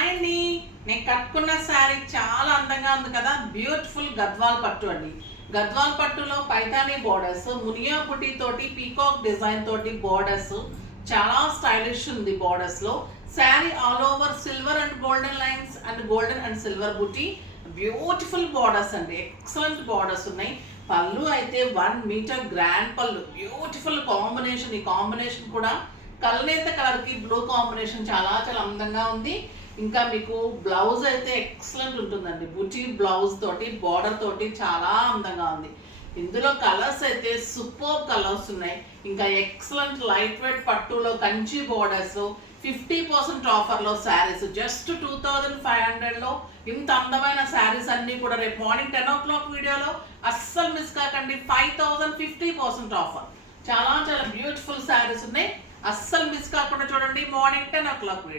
Hi అండి, నేను కట్టుకున్న శారీ చాలా అందంగా ఉంది కదా. బ్యూటిఫుల్ గద్వాల్ పట్టు అండి. గద్వాల్ పట్టులో పైతానీ బోర్డర్స్, మునియా బుటీ తోటి పీకాక్ డిజైన్ తోటి బోర్డర్స్ చాలా స్టైలిష్ ఉంది. బోర్డర్స్ లో sari all over silver and golden lines and golden and silver buti. Beautiful borders అండి, ఎక్సలెంట్ బోర్డర్స్ ఉన్నాయి. పళ్ళు అయితే 1 మీటర్ గ్రాండ్ పళ్ళు, బ్యూటిఫుల్ కాంబినేషన్. ఈ కాంబినేషన్ కూడా కల్నేత కలర్ కి బ్లూ కాంబినేషన్ చాలా చాలా అందంగా ఉంది. ఇంకా మీకు బ్లౌజ్ అయితే ఎక్సలెంట్ ఉంటుందండి. బుటీ బ్లౌజ్ తోటి బార్డర్ తోటి చాలా అందంగా ఉంది. ఇందులో కలర్స్ అయితే సూపర్ కలర్స్ ఉన్నాయి. ఇంకా ఎక్సలెంట్ లైట్ వెయిట్ పట్టులో కంచి బోర్డర్స్ 50% ఆఫర్లో శారీస్ జస్ట్ 2500లో ఇంత అందమైన శారీస్ అన్ని కూడా రేపు మార్నింగ్ 10 o'clock వీడియోలో అస్సలు మిస్ కాకండి. 5000 50% ఆఫర్. చాలా చాలా బ్యూటిఫుల్ శారీస్ ఉన్నాయి, అస్సలు మిస్ కాకుండా చూడండి మార్నింగ్ 10 o'clock వీడియో.